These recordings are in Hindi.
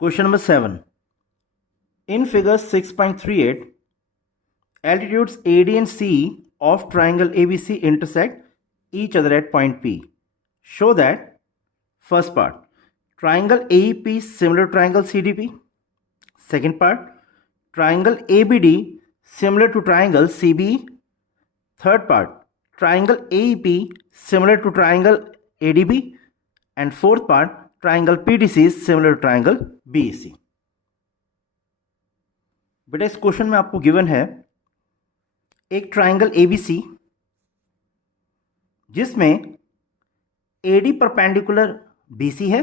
Question number 7. In figure 6.38, altitudes AD and CE of triangle ABC intersect each other at point P. Show that first part, triangle AEP similar to triangle CDP. Second part, triangle ABD similar to triangle CBE. Third part, triangle AEP similar to triangle ADB. And fourth part, triangle PDC similar to triangle BEC. बेटा इस क्वेश्चन में आपको गिवन है एक ट्राइंगल एबीसी जिसमें एडी परपेंडिकुलर बीसी है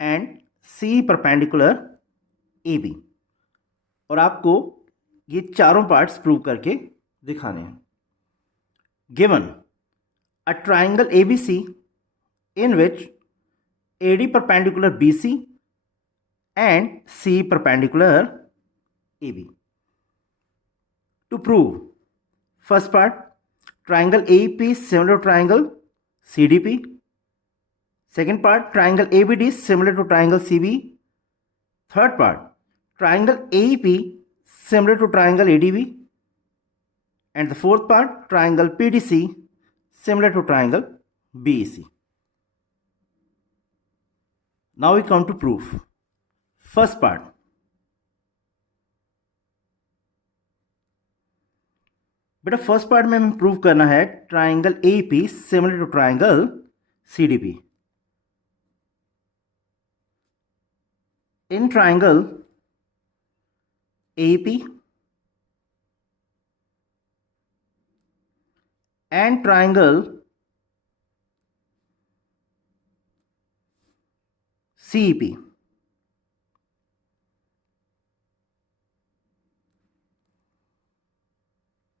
एंड सी परपेंडिकुलर एबी, और आपको ये चारों पार्ट्स प्रूव करके दिखाने हैं. Given a triangle ABC in which AD perpendicular BC and C perpendicular AB. To prove, first part, triangle AEP similar to triangle CDP. Second part, triangle ABD similar to triangle CB. Third part, triangle AEP similar to triangle ADB. And the fourth part, triangle PDC similar to triangle BEC. Now we come to proof. First part, बेटा फर्स्ट पार्ट में हमें प्रूव करना है triangle AEP similar to triangle CDP. In triangle AEP and triangle CEP,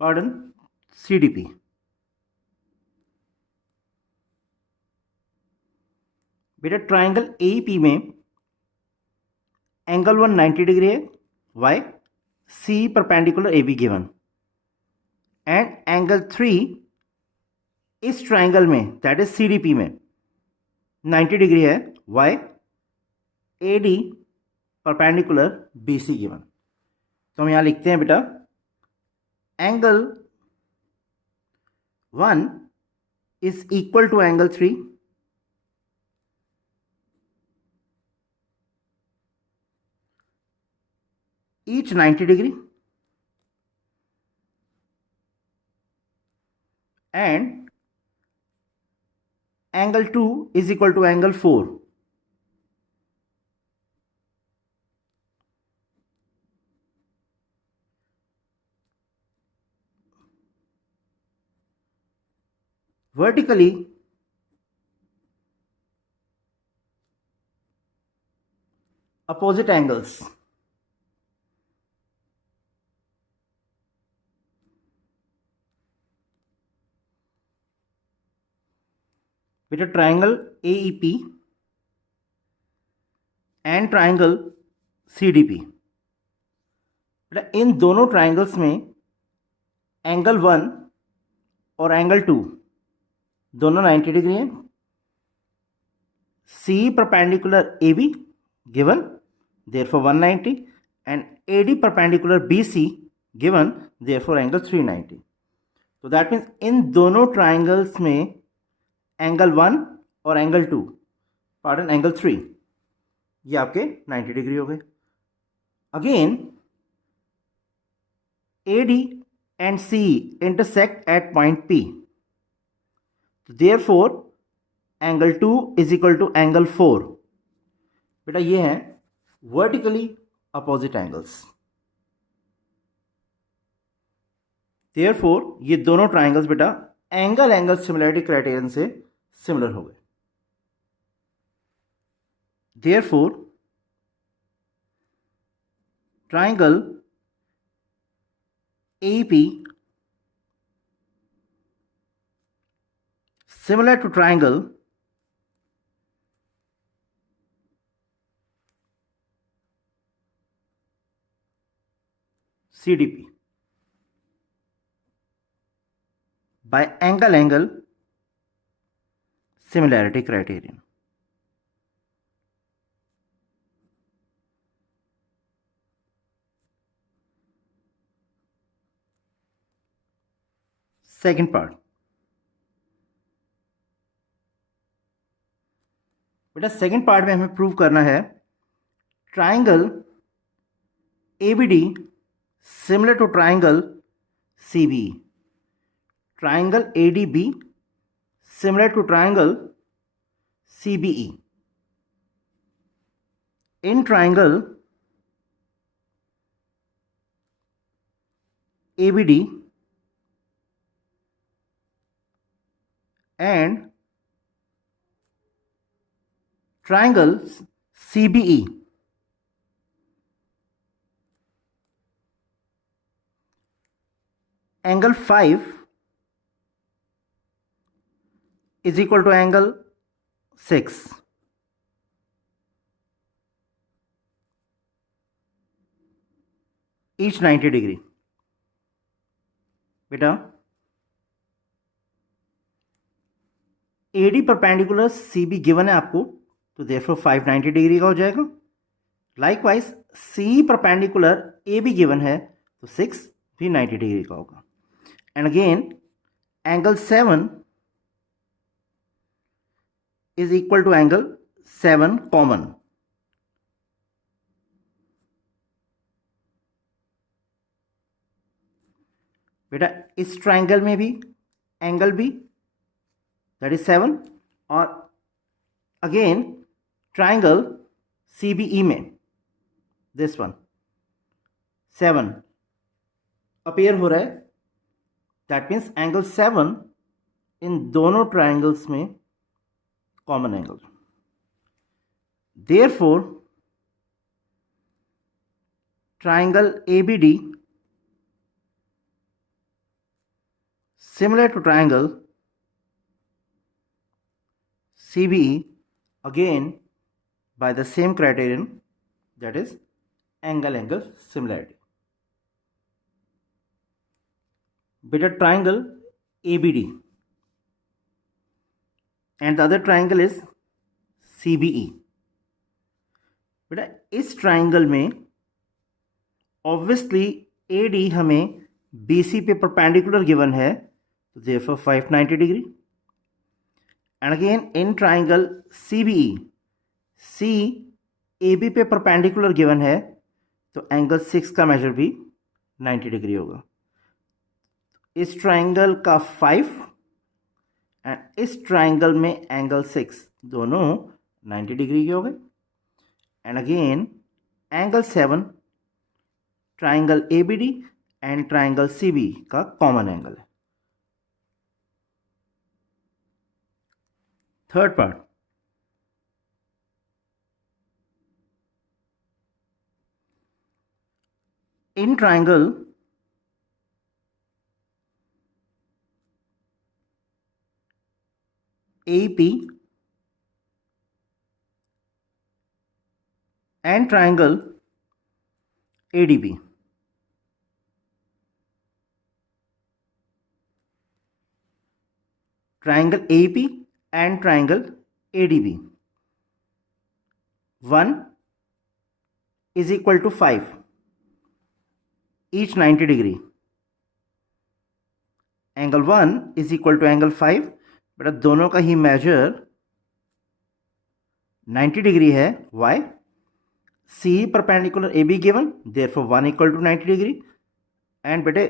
pardon, CDP, बेटा ट्राइंगल AEP में एंगल 190 डिग्री है. Why? C perpendicular AB given, and angle 3 इस ट्राइंगल में दैट इज CDP में 90 डिग्री है. Why? AD perpendicular BC given. तो हम यहां लिखते हैं बेटा angle 1 is equal to angle 3 each 90 degree and angle 2 is equal to angle 4. Vertically opposite angles with a triangle AEP and triangle CDP. इन दोनों ट्राइंगल्स में एंगल 1 और एंगल 2 दोनों 90 डिग्री हैं. C perpendicular AB given, therefore 190, and AD perpendicular BC given, therefore angle 390. तो दैट मीन्स इन दोनों ट्राइंगल्स में एंगल 1 और एंगल 2, पार्डन एंगल 3, ये आपके 90 डिग्री हो गए. Again AD and CE intersect at point P. Therefore angle 2 is equal to angle 4. बेटा ये हैं वर्टिकली अपोजिट एंगल्स. देयरफॉर ये दोनों ट्राइंगल्स बेटा एंगल सिमिलरिटी क्राइटेरियन से सिमिलर हो गए. Therefore triangle AEP similar to triangle CDP by angle similarity criterion. Second part, बेटा सेकंड पार्ट में हमें प्रूव करना है triangle ABD similar to triangle CB, triangle ADB similar to triangle CBE. In triangle ABD and triangle CBE, angle 5 is equal to angle 6. Each 90 degree. बेटा AD परपेंडिकुलर CB गिवन है आपको, तो देयरफॉर 590 डिग्री का हो जाएगा. Likewise CE perpendicular AB given है, तो 6 भी 90 डिग्री का होगा. And again angle 7 is equal to angle 7 common. बेटा इस ट्राइंगल में भी एंगल भी दैट इज 7, और अगेन ट्राइंगल CBE में दिस वन 7 अपीयर हो रहा है. दैट मीन्स एंगल 7 इन दोनों ट्राइंगल्स में common angle. Therefore triangle ABD similar to triangle CBE, again by the same criterion, that is angle similarity. Beta triangle ABD and the other triangle is CBE. बेटा इस ट्राइंगल में ऑब्वियसली AD हमें BC पे परपेंडिकुलर गिवन है, तो therefore 590 degree. And again in triangle CBE C AB पे परपेंडिकुलर गिवन है, तो एंगल 6 का मेजर भी 90 डिग्री होगा. इस ट्राइंगल का 5 एंड इस ट्राइंगल में एंगल 6 दोनों 90 डिग्री के हो गए. And again angle 7 triangle ABD and triangle CB का कॉमन एंगल है. Third part, in triangle AP and triangle ADB, triangle AP and triangle ADB, 1 is equal to 5, each 90 degree. Angle 1 is equal to angle 5, बेटा दोनों का ही मेजर 90 डिग्री है. Why? C perpendicular AB given, therefore 1 equal to 90 degree. And बेटे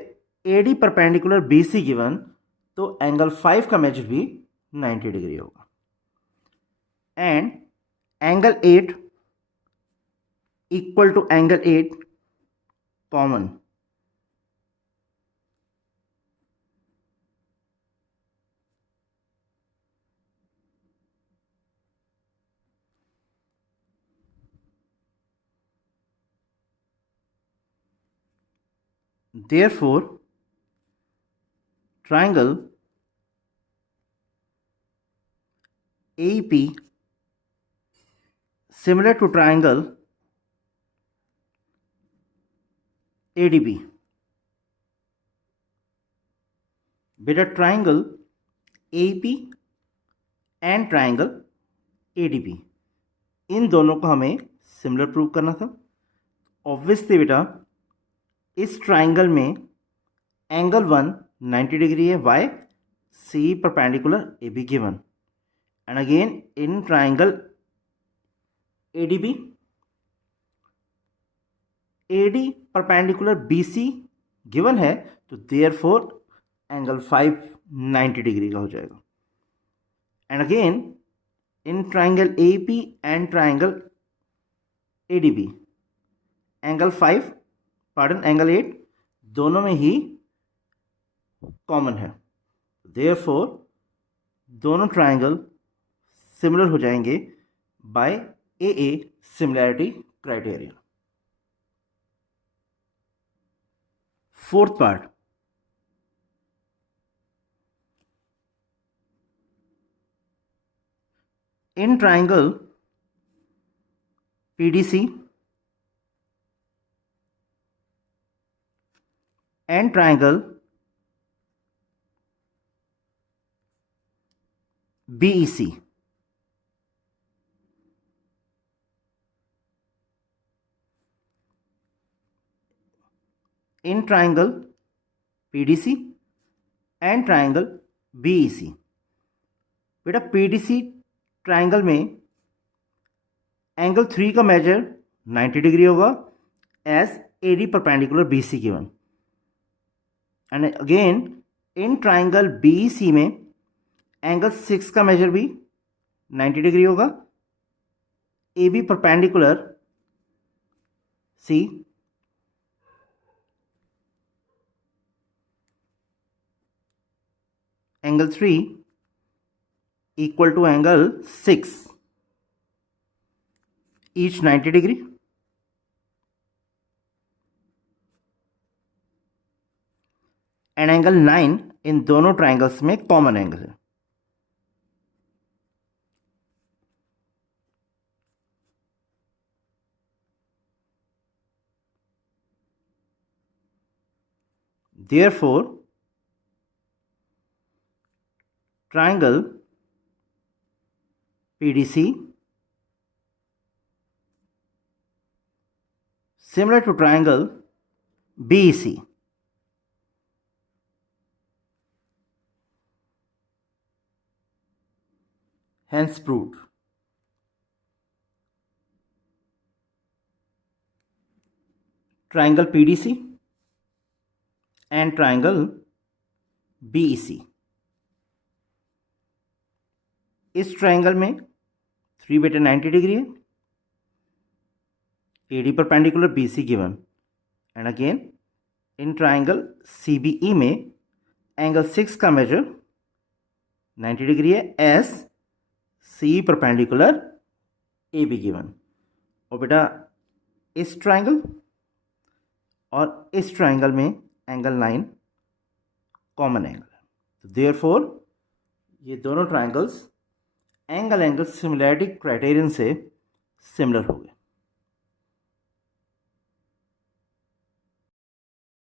AD परपेंडिकुलर BC गिवन, तो एंगल 5 का मेजर भी 90 डिग्री होगा. And angle 8 equal to angle 8 common. Therefore, triangle AEP similar to triangle ADB. बेटा triangle AEP and triangle ADB, इन दोनों को हमें सिमिलर प्रूव करना था. ऑब्वियसली बेटा इस ट्राइंगल में एंगल 1 90 degree है. Why? C perpendicular AB given. And again in triangle ADB, AD perpendicular BC given है, तो therefore एंगल 5 90 डिग्री का हो जाएगा. And again in triangle AP and triangle ADB, angle 5 pardon angle 8 दोनों में ही कॉमन है. देयरफॉर दोनों ट्राइंगल सिमिलर हो जाएंगे by AA similarity criteria. Fourth part, in triangle PDC and triangle BEC, in triangle PDC and triangle BEC. बेटा PDC ट्राइंगल में एंगल 3 का मेजर 90 डिग्री होगा as AD perpendicular BC given. And again in triangle BEC में एंगल 6 का मेजर भी 90 डिग्री होगा AB perpendicular C. Angle 3 equal to angle 6, each 90 degree. And angle 9 इन दोनों ट्राइंगल्स में कॉमन एंगल है. Therefore triangle PDC similar to triangle BEC. Hence proved. Triangle PDC and triangle BEC. इस ट्राइंगल में 3/90 डिग्री है, AD perpendicular BC given. And again in triangle CBE में एंगल 6 का मेजर 90 डिग्री है S C perpendicular AB given. और बेटा इस ट्राइंगल और इस ट्राइंगल में एंगल 9 कॉमन एंगल है. तो देयरफॉर ये दोनों ट्राइंगल्स एंगल सिमिलैरिटी क्राइटेरियन से सिमिलर हो गए.